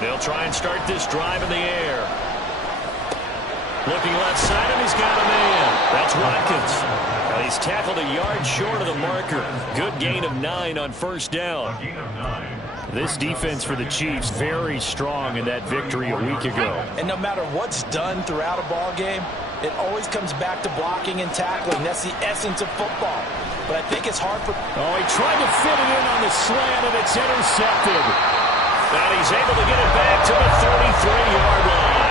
They'll try and start this drive in the air. Looking left side, and he's got a man. That's Watkins. Now he's tackled a yard short of the marker. Good gain of 9 on first down. This defense for the Chiefs very strong in that victory a week ago. And no matter what's done throughout a ball game, it always comes back to blocking and tackling. That's the essence of football. But I think it's hard for... Oh, he tried to fit it in on the slant, and it's intercepted. And he's able to get it back to the 33-yard line.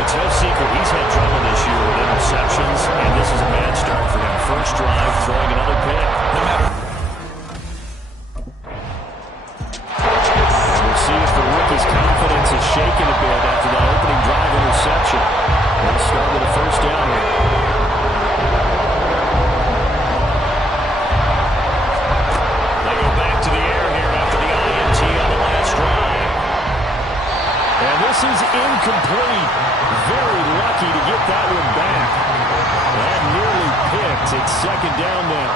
It's no secret he's had trouble this year with interceptions, and this is a bad start for him. First drive, throwing another pick. No matter... And we'll see if the rookie's confidence is shaken a bit after that opening drive interception. They'll start with a first down here. They go back to the air here after the INT on the last drive. And this is incomplete. Very lucky to get that one back. That nearly picked. It's second down now.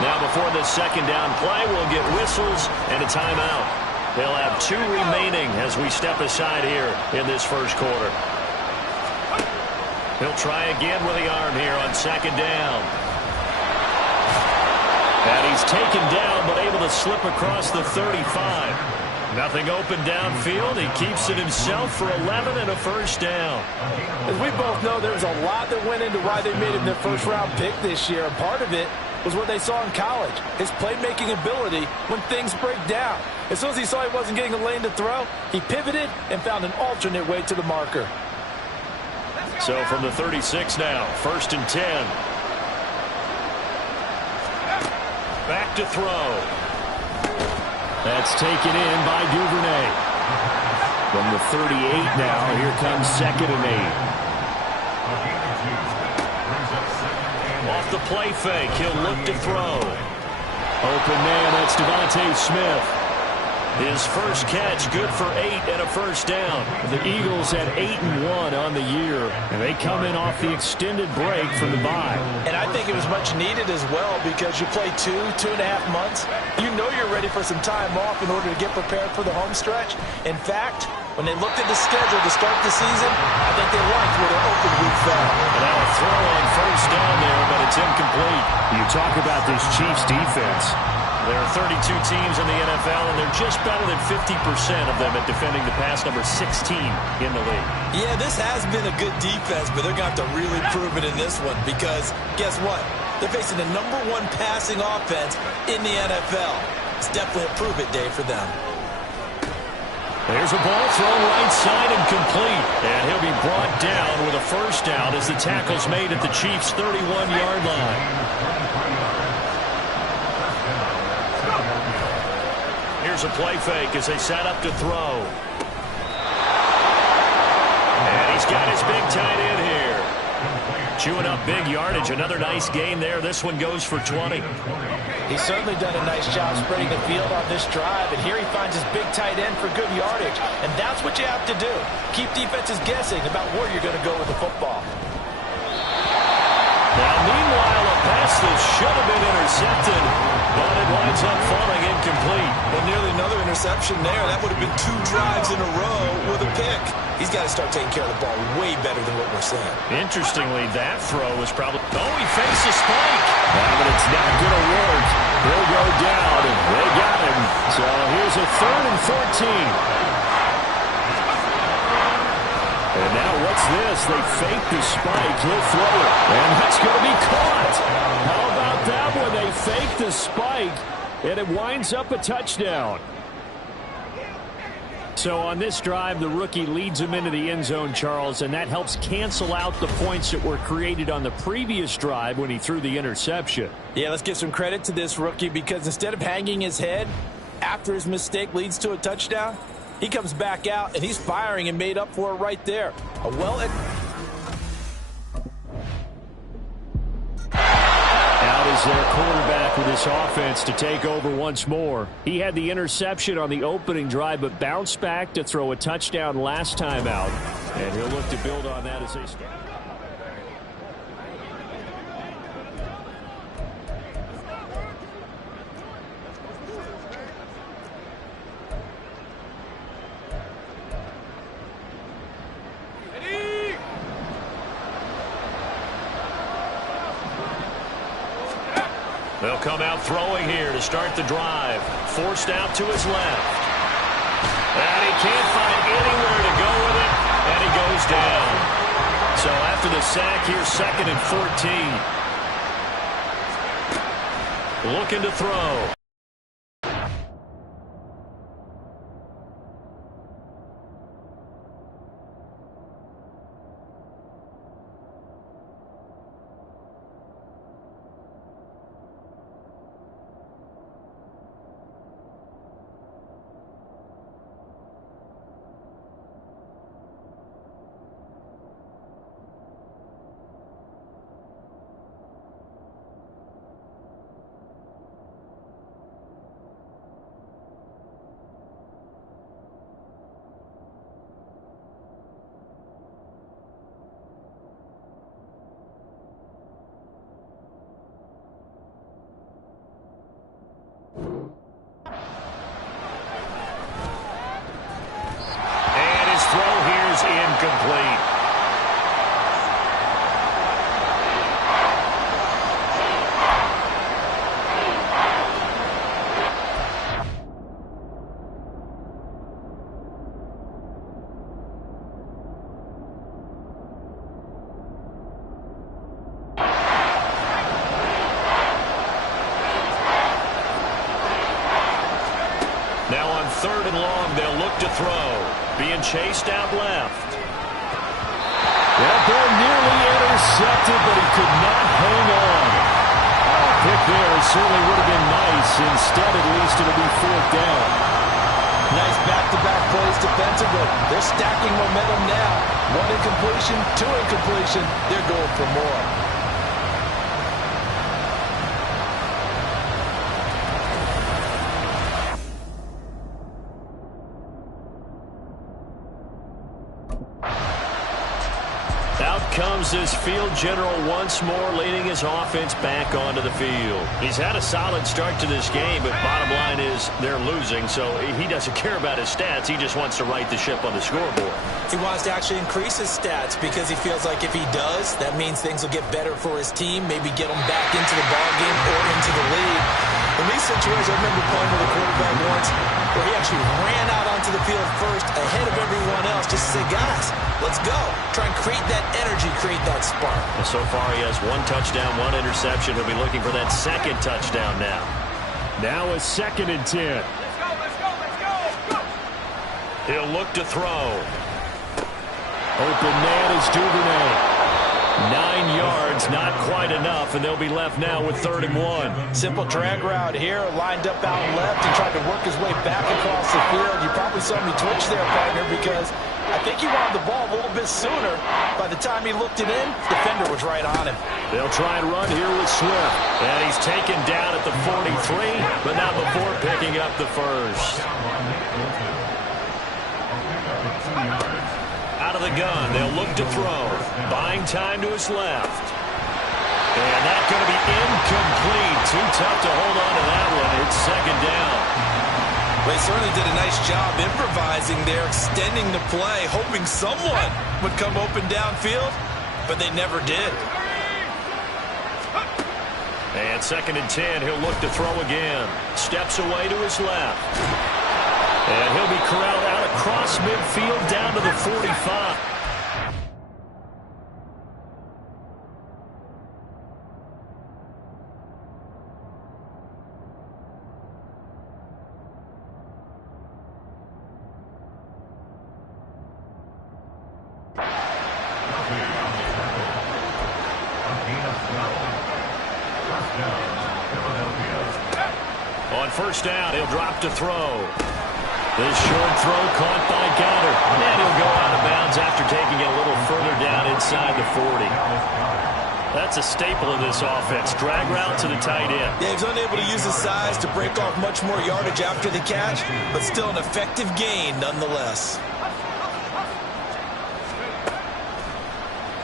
Now before this second down play, we'll get whistles and a timeout. They'll have 2 remaining as we step aside here in this first quarter. He'll try again with the arm here on second down. And he's taken down but able to slip across the 35. Nothing open downfield. He keeps it himself for 11 and a first down. As we both know, there's a lot that went into why they made him their first-round pick this year. And part of it was what they saw in college, his playmaking ability when things break down. As soon as he saw he wasn't getting a lane to throw, he pivoted and found an alternate way to the marker. So from the 36 now, first and 10. Back to throw. That's taken in by Duvernay. From the 38 now, here comes second and 8. Off the play fake, he'll look to throw. Open man, that's Devontae Smith. His first catch, good for 8 and a first down. The Eagles at 8-1 on the year, and they come in off the extended break from the bye. And I think it was much needed as well because you play 2.5 months. You know you're ready for some time off in order to get prepared for the home stretch. In fact, when they looked at the schedule to start the season, I think they liked where their open week fell. And now a throw on first down there, but it's incomplete. You talk about this Chiefs defense. There are 32 teams in the NFL, and they're just better than 50% of them at defending the pass, number 16 in the league. Yeah, this has been a good defense, but they're going to have to really prove it in this one because guess what? They're facing the number 1 passing offense in the NFL. It's definitely a prove-it day for them. There's a ball thrown right side and complete. And he'll be brought down with a first down as the tackle's made at the Chiefs' 31-yard line. Here's a play fake as they set up to throw. And he's got his big tight end here. Chewing up big yardage. Another nice gain there. This one goes for 20. He's certainly done a nice job spreading the field on this drive. And here he finds his big tight end for good yardage. And that's what you have to do. Keep defenses guessing about where you're going to go with the football. Now, meanwhile, a pass that should have been intercepted, but it winds up falling incomplete. And nearly another interception there. That would have been 2 drives in a row with a pick. He's got to start taking care of the ball way better than what we're seeing. Interestingly, that throw was probably... Oh, he faced a spike. But it's not going to work. He'll go down, and they got him. So here's a 3rd and 14. And now what's this? They fake the spike. He'll throw it. And that's going to be caught. How about that one? They fake the spike, and it winds up a touchdown. So on this drive, the rookie leads him into the end zone, Charles, and that helps cancel out the points that were created on the previous drive when he threw the interception. Yeah, let's give some credit to this rookie because instead of hanging his head after his mistake leads to a touchdown, he comes back out, and he's firing and made up for it right there. Out is their quarterback with this offense to take over once more. He had the interception on the opening drive, but bounced back to throw a touchdown last time out. And he'll look to build on that as they start. They'll come out throwing here to start the drive. Forced out to his left. And he can't find anywhere to go with it, and he goes down. So after the sack here, 2nd and 14. Looking to throw. Incomplete. Now on 3rd and long, they'll look to throw. Being chased out left. That ball nearly intercepted, but he could not hang on. A pick there certainly would have been nice. Instead, at least, it'll be 4th down. Nice back-to-back plays defensively. They're stacking momentum now. 1 incompletion, 2 incompletion. They're going for more. Comes this field general once more, leading his offense back onto the field. He's had a solid start to this game, but bottom line is they're losing, so he doesn't care about his stats. He just wants to right the ship on the scoreboard. He wants to actually increase his stats because he feels like if he does, that means things will get better for his team, maybe get him back into the ballgame or into the lead. In these situations, I remember playing with a quarterback once where he actually ran out onto the field first ahead of everyone else just to say, guys, let's go. Try and create that energy, create that spark. And so far, he has 1 touchdown, 1 interception. He'll be looking for that 2nd touchdown now. Now a 2nd and 10. Let's go. He'll look to throw. Open man is Duvernay. 9 yards, not quite enough, and they'll be left now with 3rd and 1. Simple drag route here, lined up out left and tried to work his way back across the field. You probably saw me twitch there, partner, because I think he wanted the ball a little bit sooner. By the time he looked it in, the defender was right on him. They'll try and run here with Swift. And he's taken down at the 43, but not before picking up the first. Out of the gun, they'll look to throw. Buying time to his left. And that's going to be incomplete. Too tough to hold on to that one. It's 2nd down. They certainly did a nice job improvising there, extending the play, hoping someone would come open downfield, but they never did. And 2nd and 10, he'll look to throw again. Steps away to his left. And he'll be corralled out across midfield down to the 45. On 1st down, he'll drop to throw. This short throw caught by Goddard. And he'll go out of bounds after taking it a little further down inside the 40. That's a staple of this offense. Drag route to the tight end. Yeah, he's unable to use his size to break off much more yardage after the catch, but still an effective gain nonetheless.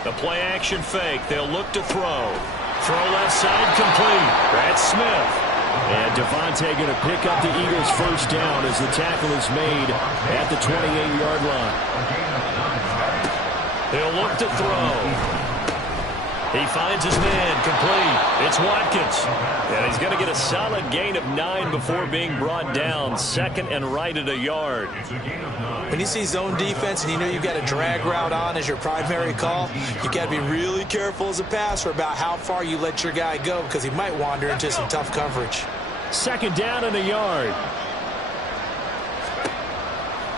The play action fake. They'll look to throw. Throw left side complete. That's Smith. And Devontae going to pick up the Eagles' 1st down as the tackle is made at the 28-yard line. He'll look to throw. He finds his man, complete. It's Watkins. And he's going to get a solid gain of 9 before being brought down. Second and right at a yard. When you see zone defense and you know you've got a drag route on as your primary call, you've got to be really careful as a passer about how far you let your guy go because he might wander into some tough coverage. Second down and a yard.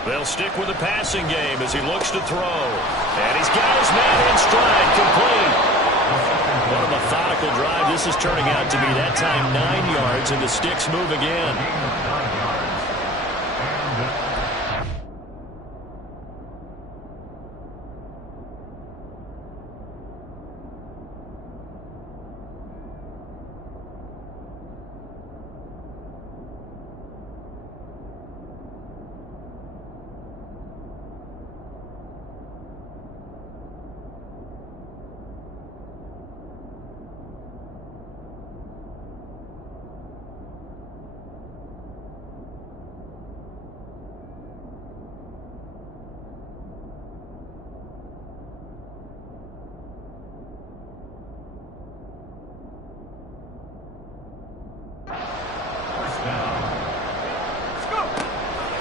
They'll stick with the passing game as he looks to throw. And he's got his man in stride, complete. What a methodical drive this is turning out to be. That time 9 yards, and the sticks move again.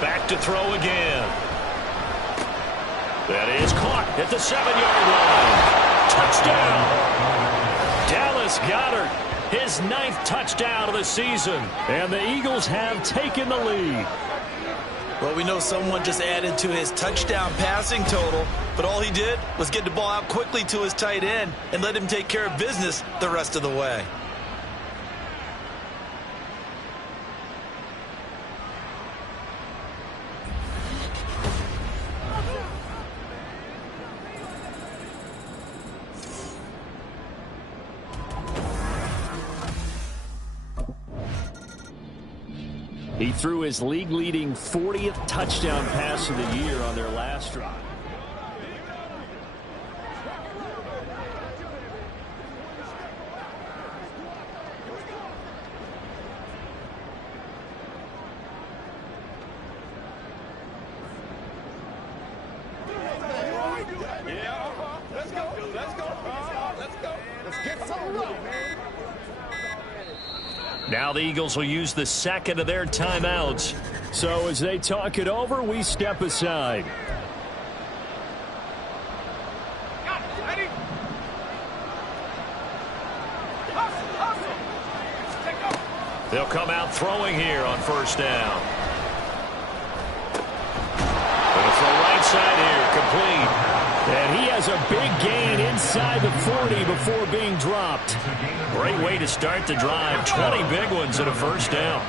Back to throw again. That is caught at the 7-yard line. Touchdown. Dallas Goedert, his 9th touchdown of the season. And the Eagles have taken the lead. Well, we know someone just added to his touchdown passing total, but all he did was get the ball out quickly to his tight end and let him take care of business the rest of the way. He threw his league-leading 40th touchdown pass of the year on their last drive. Now the Eagles will use the second of their timeouts. So as they talk it over, we step aside. Ready? They'll come out throwing here on first down. Gonna throw right side here, complete. And he has a big gain inside the 40 before being dropped. Great way to start the drive. 20 big ones and a first down.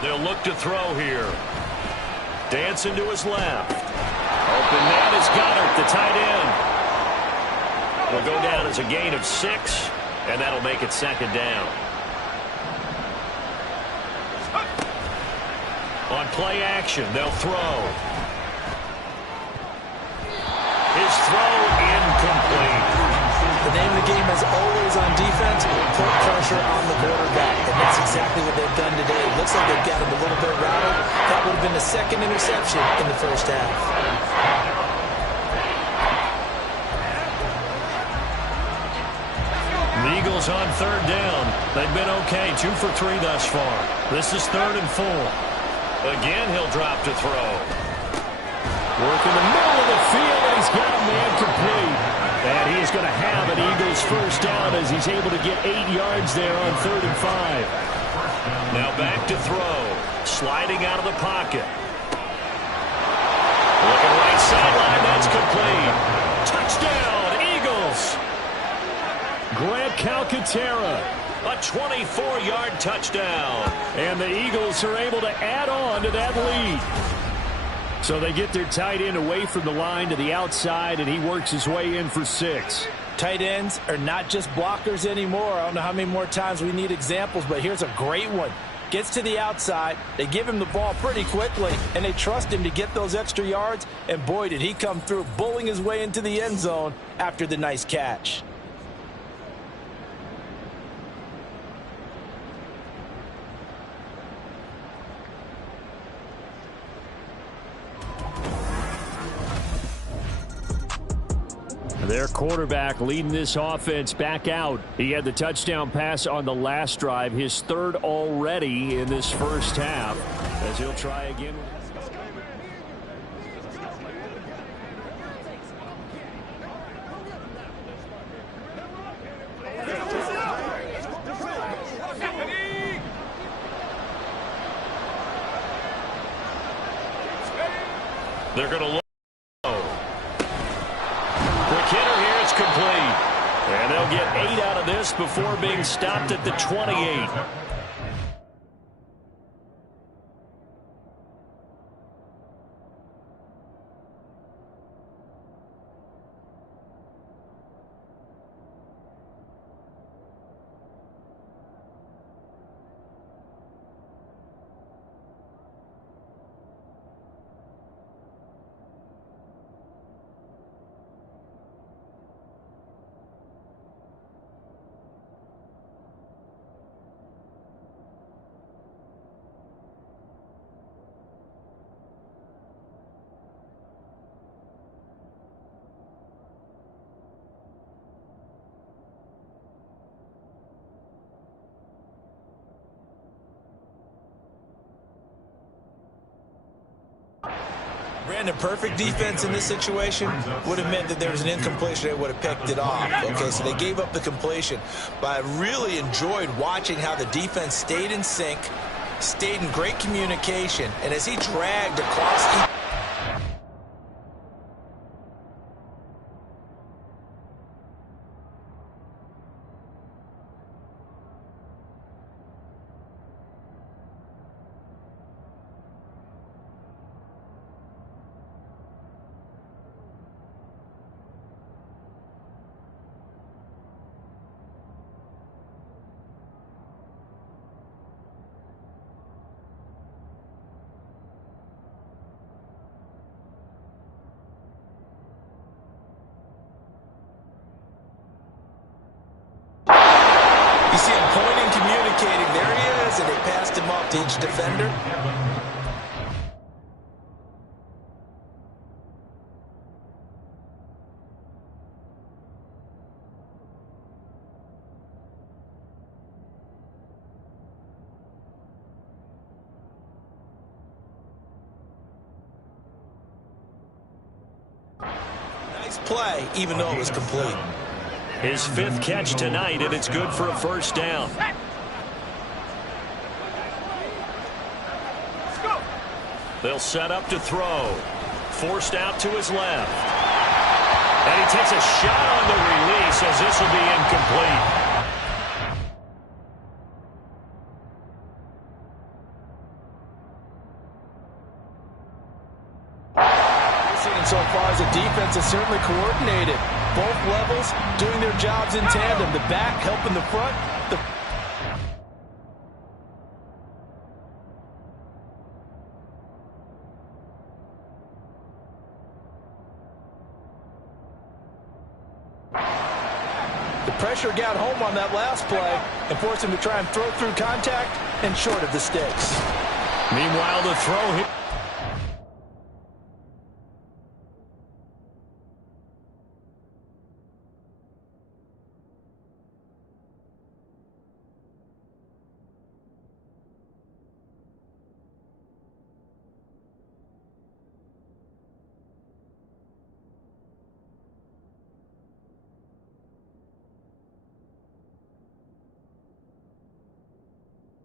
They'll look to throw here. Dancing to his left. Open man is Goedert, the tight end. Will go down as a gain of 6, and that'll make it second down. On play action, they'll throw. His throw incomplete. The name of the game is always on defense, put pressure on the quarterback, and that's exactly what they've done today. It looks like they've got him a little bit rattled. That would have been the second interception in the first half. The Eagles on third down. They've been okay, 2 for 3 thus far. This is 3rd and 4. Again, he'll drop to throw. Work in the middle of the field, and he's got a man complete. And he is going to have an Eagles first down as he's able to get 8 yards there on 3rd and 5. Now back to throw. Sliding out of the pocket. Looking right sideline, that's complete. Touchdown, Eagles. Grant Calcaterra. A 24-yard touchdown. And the Eagles are able to add on to that lead. So they get their tight end away from the line to the outside, and he works his way in for 6. Tight ends are not just blockers anymore. I don't know how many more times we need examples, but here's a great one. Gets to the outside, they give him the ball pretty quickly, and they trust him to get those extra yards, and boy, did he come through, bullying his way into the end zone after the nice catch. Their quarterback leading this offense back out. He had the touchdown pass on the last drive, his third already in this first half, as he'll try again. They're going to look. Quick hitter here. It's complete. And they'll get 8 out of this before being stopped at the 28. Brandon, perfect defense in this situation would have meant that there was an incompletion. They would have picked it off. Okay, so they gave up the completion. But I really enjoyed watching how the defense stayed in sync, stayed in great communication, and as he dragged across... You see him pointing, communicating. There he is, and they passed him off to each defender. Nice play, even though it was complete. His 5th catch tonight, and it's good for a first down. They'll set up to throw. Forced out to his left. And he takes a shot on the release as this will be incomplete. So far as the defense is certainly coordinated. Both levels doing their jobs in tandem. The back helping the front. The pressure got home on that last play and forced him to try and throw through contact and short of the sticks. Meanwhile, the throw hit.